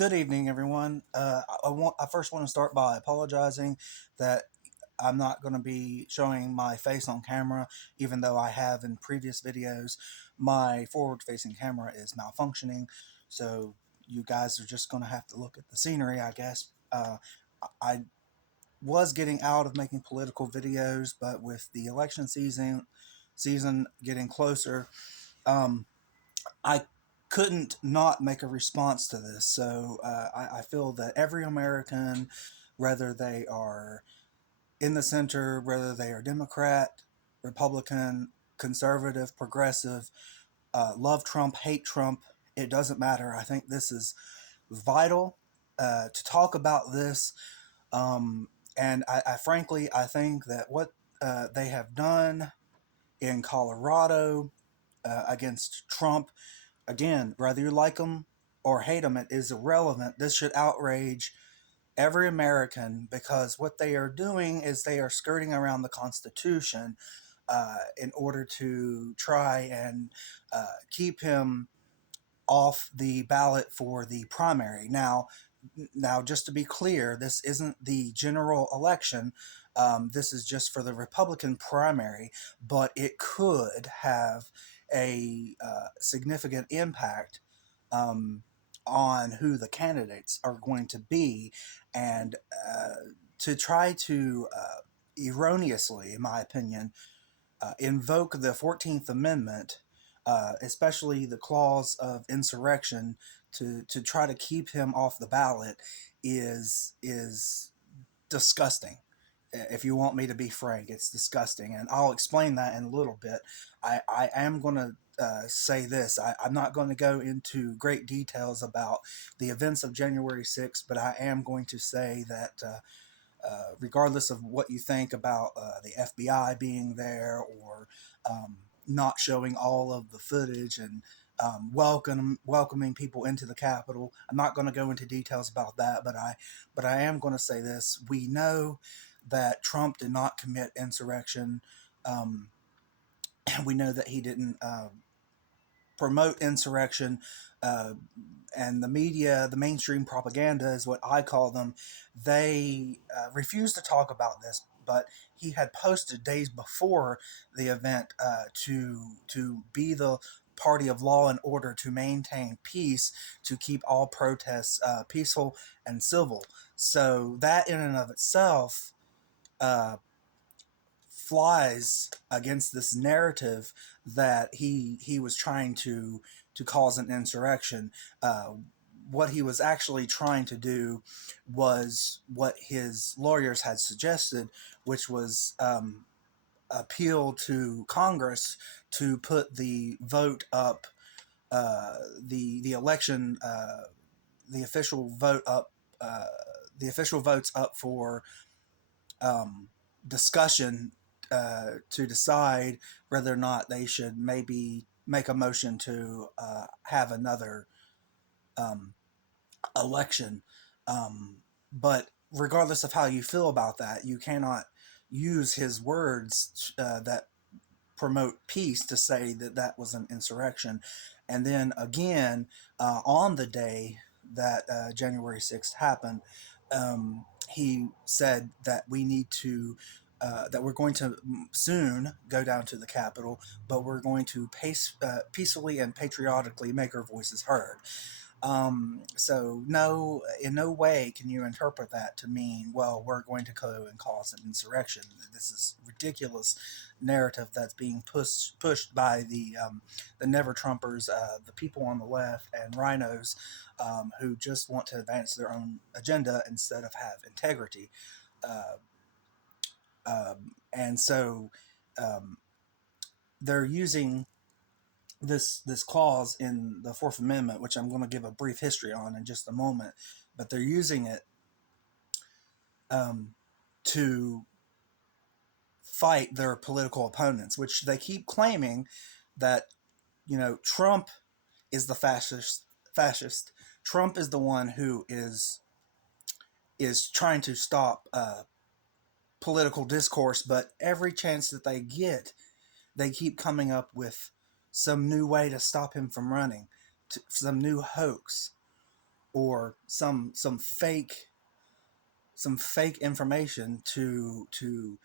Good evening, everyone. I first want to start by apologizing that I'm not going to be showing my face on camera, even though I have in previous videos. My forward-facing camera is malfunctioning, so you guys are just going to have to look at the scenery, I guess. I was getting out of making political videos, but with the election season getting closer, um, I couldn't not make a response to this. So I feel that every American, whether they are in the center, whether they are Democrat, Republican, conservative, progressive, love Trump, hate Trump, it doesn't matter. I think this is vital to talk about this. Um, and I frankly, I think that what they have done in Colorado against Trump, again, whether you like them or hate them, it is irrelevant. This should outrage every American because what they are doing is they are skirting around the Constitution in order to try and keep him off the ballot for the primary. Now, just to be clear, this isn't the general election. This is just for the Republican primary, but it could have a significant impact um, on who the candidates are going to be, and to try to erroneously, in my opinion, invoke the 14th Amendment, especially the clause of insurrection, to try to keep him off the ballot is disgusting. If you want me to be frank, it's disgusting. And I'll explain that in a little bit. I am going to say this. I'm not going to go into great details about the events of January 6th, but I am going to say that regardless of what you think about the FBI being there or not showing all of the footage and welcoming people into the Capitol. I'm not going to go into details about that, but I am going to say this: we know that Trump did not commit insurrection. Um, we know that he didn't promote insurrection. Uh, and the media, the mainstream propaganda is what I call them, they refuse to talk about this. But he had posted days before the event to be the party of law and order, to maintain peace, to keep all protests peaceful and civil. So that in and of itself uh, flies against this narrative that he was trying to cause an insurrection. What he was actually trying to do was what his lawyers had suggested, which was appeal to Congress to put the vote up, the election, the official vote up, uh, the official votes up for um, discussion to decide whether or not they should maybe make a motion to have another um, election. Um, but regardless of how you feel about that, you cannot use his words that promote peace to say that that was an insurrection. And then again, on the day that January 6th happened, he said that we need to. That we're going to soon go down to the Capitol, but we're going to peacefully and patriotically make our voices heard. So no, in no way can you interpret that to mean, well, we're going to go and cause an insurrection. This is ridiculous narrative that's being pushed by the never Trumpers, the people on the left, and rhinos who just want to advance their own agenda instead of have integrity. Uh, and so um, they're using this clause in the Fourth Amendment, which I'm going to give a brief history on in just a moment, but they're using it um, to fight their political opponents, which they keep claiming that Trump is the fascist. Fascist. Trump is the one who is trying to stop political discourse, but every chance that they get, they keep coming up with some new way to stop him from running, some new hoax. or some fake information to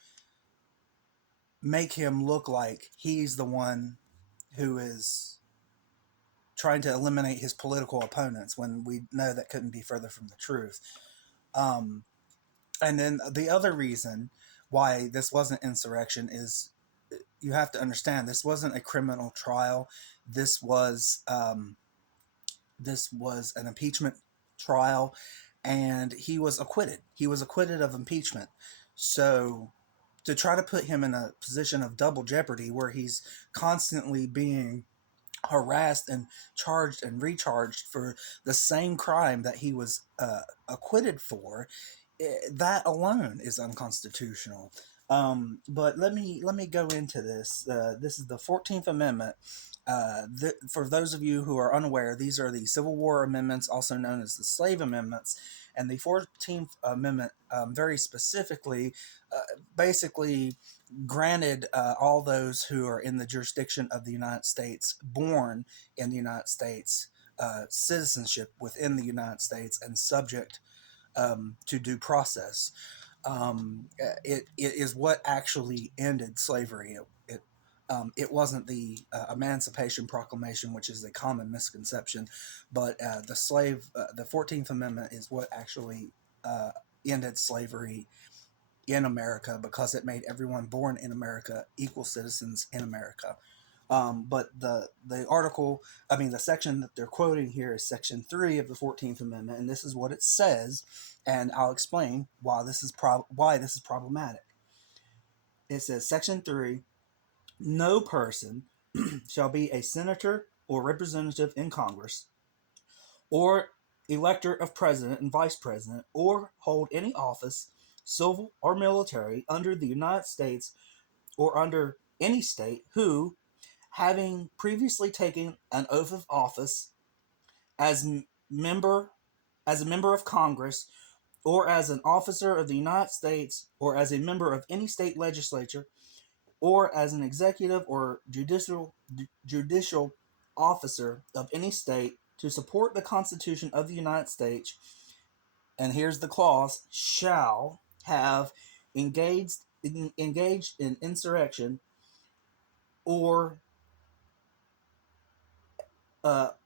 make him look like he's the one who is trying to eliminate his political opponents, when we know that couldn't be further from the truth. Um, and then the other reason why this wasn't insurrection is, you have to understand, this wasn't a criminal trial. This was um, this was an impeachment trial, and he was acquitted. He was acquitted of impeachment. So to try to put him in a position of double jeopardy, where he's constantly being harassed and charged and recharged for the same crime that he was acquitted for, that alone is unconstitutional. But let me go into this. This is the 14th Amendment. For those of you who are unaware, these are the Civil War amendments, also known as the Slave Amendments. And the 14th Amendment, very specifically, basically granted all those who are in the jurisdiction of the United States, born in the United States, citizenship within the United States, and subject to due process. It is what actually ended slavery. It wasn't the Emancipation Proclamation, which is a common misconception, but the 14th Amendment is what actually ended slavery in America, because it made everyone born in America equal citizens in America. But the section that they're quoting here is Section 3 of the 14th Amendment, and this is what it says, and I'll explain why this is problematic. It says, Section 3, no person shall be a senator or representative in Congress, or elector of president and vice president, or hold any office, civil or military, under the United States or under any state, who, having previously taken an oath of office as member as a member of Congress, or as an officer of the United States, or as a member of any state legislature, or as an executive or judicial officer of any state, to support the Constitution of the United States, and here's the clause, shall have engaged in insurrection, or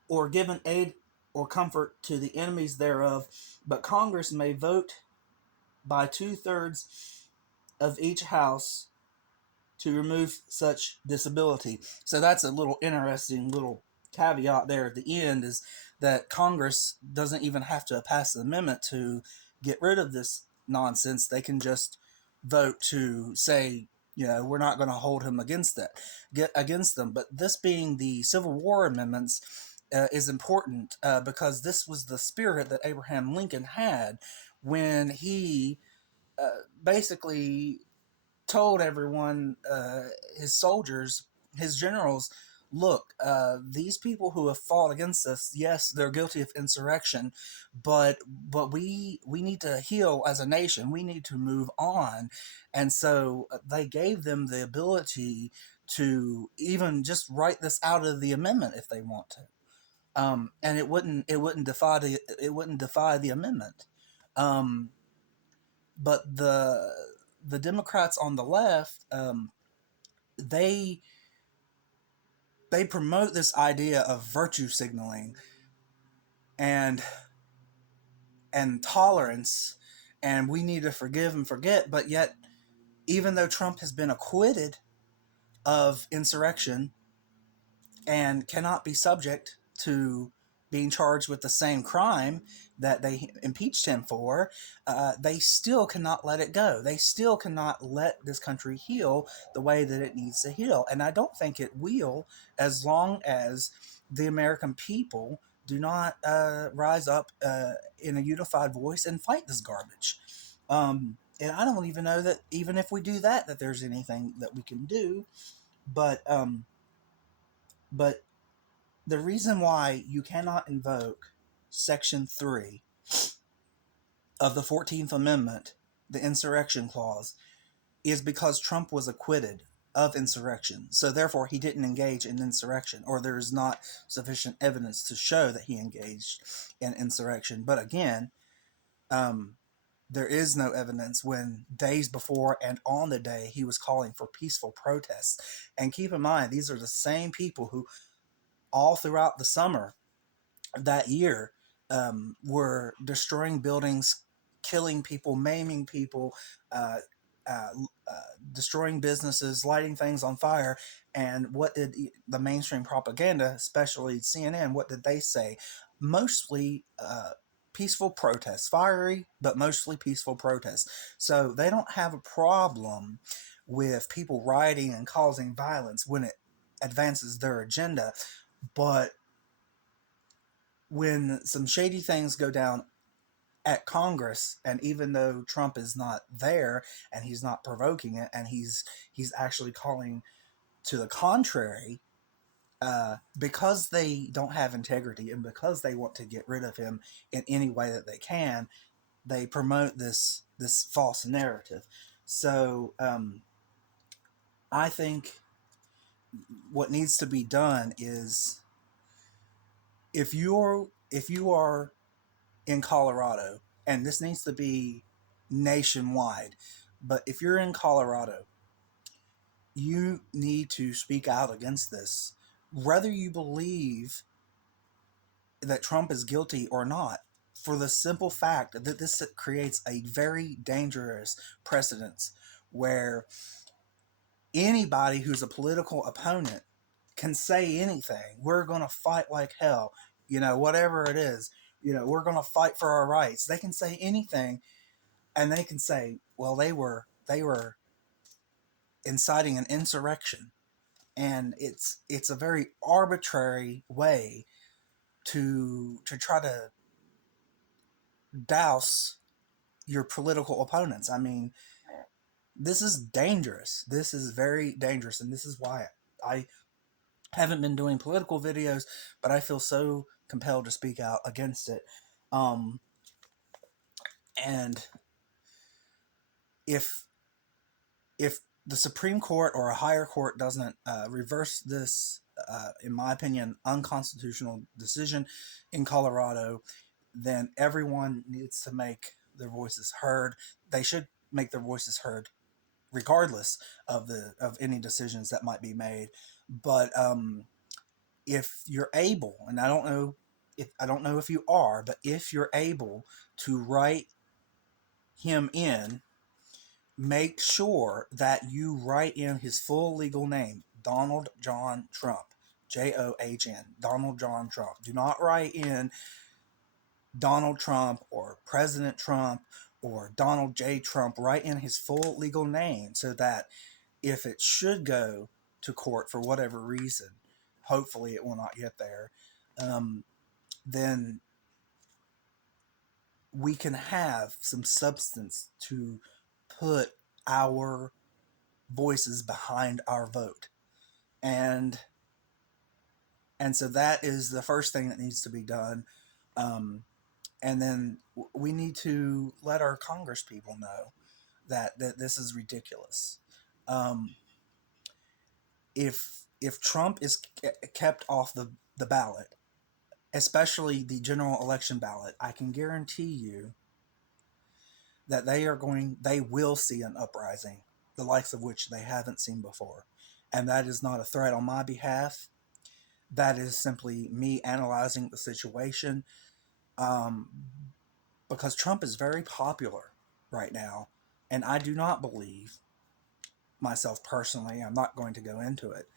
or given aid or comfort to the enemies thereof, but Congress may vote by 2/3 of each house to remove such disability. So that's a little interesting little caveat there at the end, is that Congress doesn't even have to pass an amendment to get rid of this nonsense. They can just vote to say, we're not going to hold him against them. But this being the Civil War amendments is important, because this was the spirit that Abraham Lincoln had when he basically told everyone, his soldiers, his generals, look, these people who have fought against us, yes, they're guilty of insurrection, but we need to heal as a nation. We need to move on. And so they gave them the ability to even just write this out of the amendment if they want to. And it wouldn't defy the amendment. Um, but the Democrats on the left, they they promote this idea of virtue signaling and tolerance, and we need to forgive and forget. But yet, even though Trump has been acquitted of insurrection and cannot be subject to being charged with the same crime that they impeached him for, they still cannot let it go. They still cannot let this country heal the way that it needs to heal. And I don't think it will, as long as the American people do not rise up in a unified voice and fight this garbage. And I don't even know that, even if we do that, that there's anything that we can do. But but the reason why you cannot invoke Section 3 of the 14th Amendment, the Insurrection Clause, is because Trump was acquitted. of insurrection. So therefore, he didn't engage in insurrection, or there is not sufficient evidence to show that he engaged in insurrection. But again, um, there is no evidence when days before and on the day he was calling for peaceful protests. And keep in mind, these are the same people who all throughout the summer that year were destroying buildings, killing people, maiming people, uh, uh, destroying businesses, lighting things on fire. And what did the mainstream propaganda, especially CNN, what did they say? Mostly peaceful protests, fiery, but mostly peaceful protests. So they don't have a problem with people rioting and causing violence when it advances their agenda. But when some shady things go down at Congress, and even though Trump is not there and he's not provoking it, and he's actually calling to the contrary, because they don't have integrity and because they want to get rid of him in any way that they can, they promote this false narrative. So I think what needs to be done is, if you are in Colorado, and this needs to be nationwide, but if you're in Colorado, you need to speak out against this, whether you believe that Trump is guilty or not, for the simple fact that this creates a very dangerous precedence where anybody who's a political opponent can say anything. We're going to fight like hell, whatever it is. We're going to fight for our rights. They can say anything, and they can say, well, they were inciting an insurrection, and it's a very arbitrary way to try to douse your political opponents. I mean, this is dangerous. This is very dangerous, and this is why I haven't been doing political videos, but I feel so compelled to speak out against it. Um, and if if the Supreme Court or a higher court doesn't reverse this, in my opinion, unconstitutional decision in Colorado, then everyone needs to make their voices heard. They should make their voices heard regardless of any decisions that might be made. But if you're able, and I don't know if you are, but if you're able to write him in, make sure that you write in his full legal name, Donald John Trump, John, Donald John Trump. Do not write in Donald Trump or President Trump or Donald J. Trump. Write in his full legal name, so that if it should go to court for whatever reason, hopefully it will not get there, then we can have some substance to put our voices behind our vote. And so that is the first thing that needs to be done. And then we need to let our Congress people know that this is ridiculous. If Trump is kept off the ballot, especially the general election ballot, I can guarantee you that they will see an uprising, the likes of which they haven't seen before. And that is not a threat on my behalf. That is simply me analyzing the situation, um, because Trump is very popular right now. And I do not believe, myself personally, I'm not going to go into it,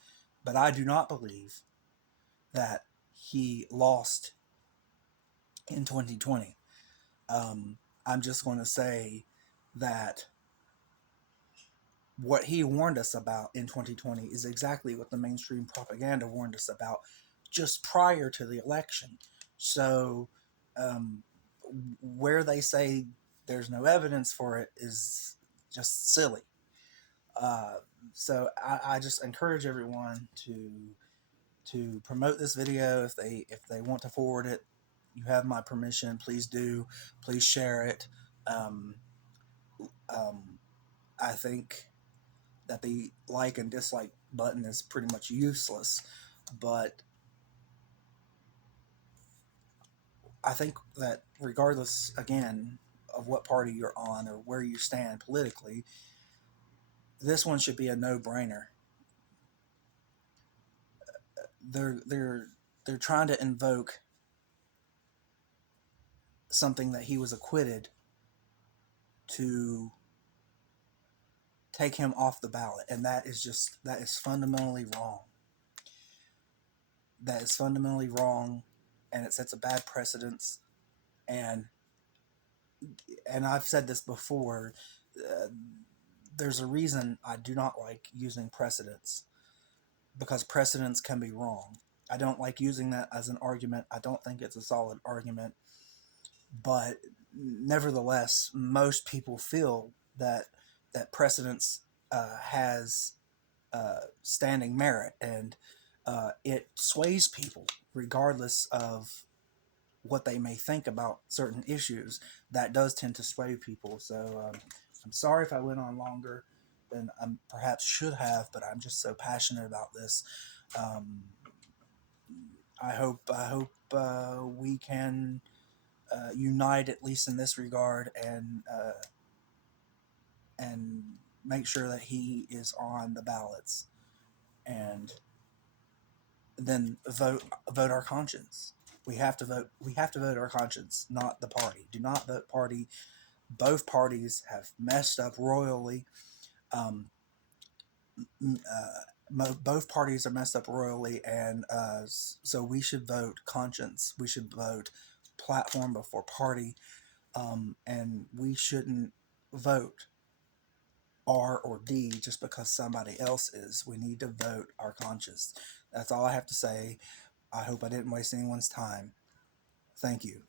but I do not believe that he lost in 2020. I'm just going to say that what he warned us about in 2020 is exactly what the mainstream propaganda warned us about just prior to the election. So, where they say there's no evidence for it is just silly. Uh, so I just encourage everyone to promote this video. If they want to forward it, you have my permission. Please do. Please share it. Um, I think that the like and dislike button is pretty much useless. But I think that regardless, again, of what party you're on or where you stand politically, this one should be a no-brainer. They're they're they're trying to invoke something that he was acquitted to take him off the ballot, and that is fundamentally wrong. That is fundamentally wrong, and it sets a bad precedence. And I've said this before. Uh, there's a reason I do not like using precedents, because precedents can be wrong. I don't like using that as an argument. I don't think it's a solid argument, but nevertheless, most people feel that precedence has standing merit, and it sways people regardless of what they may think about certain issues. That does tend to sway people. So I'm sorry if I went on longer than I perhaps should have, but I'm just so passionate about this. Um, I hope we can unite at least in this regard, and make sure that he is on the ballots, and then vote our conscience. We have to vote. We have to vote our conscience, not the party. Do not vote party. Both parties have messed up royally. Um, both parties are messed up royally, and so we should vote conscience. We should vote platform before party, and we shouldn't vote R or D just because somebody else is. We need to vote our conscience. That's all I have to say. I hope I didn't waste anyone's time. Thank you.